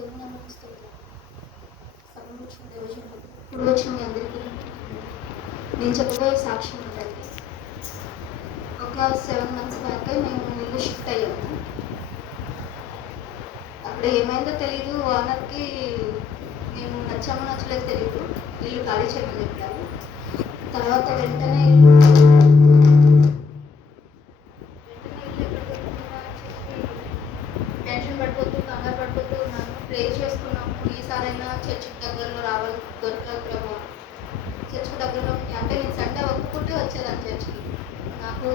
దేవుని నామమునకు స్తోత్రం. సభలో వచ్చిన దేవజనులకు, ఇప్పుడు వచ్చిన మీ అందరికీ నేను చెప్పబోయే సాక్ష్యం ఏంటంటే, ఒక 7 months బ్యాక్ మేము ఇల్లు షిఫ్ట్ అయ్యాము. అప్పుడు ఏమైందో తెలీదు, ఓనర్కి మేము నచ్చామో నచ్చలేదు తెలీదు, ఇల్లు ఖాళీ చేయమని చెప్పారు. తర్వాత వెంటనే ఇల్లు టెన్షన్ పడిపోతూ కంగారు పడిపోతూ ఉన్నాను. ప్రే చేసుకున్నాము, ఈసారైనా చర్చికి దగ్గరలో రావాలి, దొరకాలి ప్రభు. చర్చికి దగ్గరలో అంటే నేను సండే ఒప్పుకుంటే వచ్చేదాన్ని చర్చికి. నాకు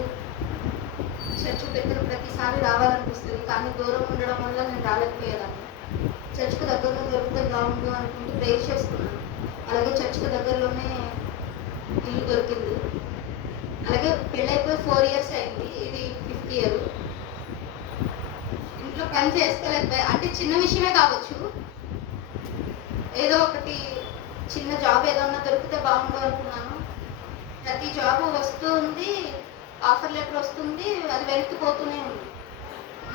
చర్చి పెట్టిన ప్రతిసారి రావాలనిపిస్తుంది, కానీ దూరం ఉండడం వల్ల నేను రాలేకపోయేదాన్ని. చర్చికి దగ్గరలో దొరికితే బాగుండు అనుకుంటూ ప్రే చేసుకున్నాను. అలాగే చర్చికి దగ్గరలోనే ఇల్లు దొరికింది. అలాగే పెళ్ళైపోయి 4 years అయింది, ఇది 5th year. ఇంట్లో పని చేసుకోలేకపోయా, అంటే చిన్న విషయమే కావచ్చు, ఏదో ఒకటి చిన్న జాబ్ ఏదన్నా దొరికితే బాగుండు అనుకున్నాను. ప్రతి జాబ్ వస్తూ ఉంది, ఆఫర్ లెటర్ వస్తుంది, అది వెనక్కిపోతూనే ఉంది.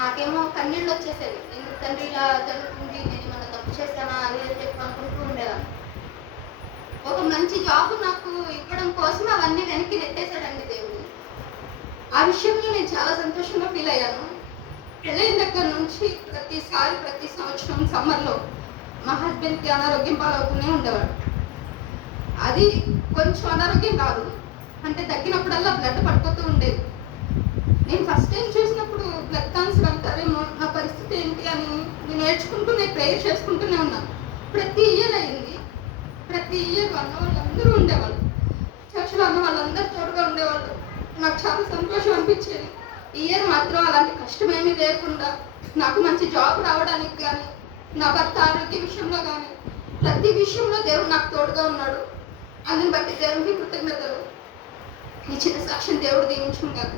నాకేమో కన్నీళ్ళు వచ్చేసేది, ఎందుకు తండ్రి ఇలా జరుగుతుంది, నేను ఏమన్నా తప్పు చేస్తానా అది అని చెప్పి అనుకుంటూ ఉండేదాన్ని. ఒక మంచి జాబ్ నాకు ఇవ్వడం కోసం అవన్నీ వెనక్కి నెట్టేశాడండి దేవుడు. ఆ విషయంలో నేను చాలా సంతోషంగా ఫీల్ అయ్యాను. పెళ్ళైన దగ్గర నుంచి ప్రతి సంవత్సరం సమ్మర్లో మా హస్బెండ్కి అనారోగ్యం పాలవుతూనే ఉండేవాడు. అది కొంచెం అనారోగ్యం కాదు, అంటే తగ్గినప్పుడల్లా బ్లడ్ పడిపోతూ ఉండేది. నేను ఫస్ట్ టైం చూసినప్పుడు బ్లడ్ క్యాన్సర్ అంటారేమో, నా పరిస్థితి ఏంటి అని నేను నేర్చుకుంటూ నేను ప్రేయర్ చేసుకుంటూనే ఉన్నాను. ప్రతి ఇయర్ అయింది, ప్రతి ఇయర్ అన్న వాళ్ళందరూ ఉండేవాళ్ళు, చర్చిలో అన్న వాళ్ళందరూ తోడుగా ఉండేవాళ్ళు. నాకు చాలా సంతోషం అనిపించేది. ఈ ఇయర్ మాత్రం అలాంటి కష్టమేమీ లేకుండా నాకు మంచి జాబ్ రావడానికి కానీ, నా భర్త ఆరోగ్య విషయంలో కానీ, ప్రతి విషయంలో దేవుడు నాకు తోడుగా ఉన్నాడు. అందుని బట్టి దేవునికి కృతజ్ఞతలు. ఈ చిన్న సాక్ష్యం దేవుడు దీవించుకుంటాను.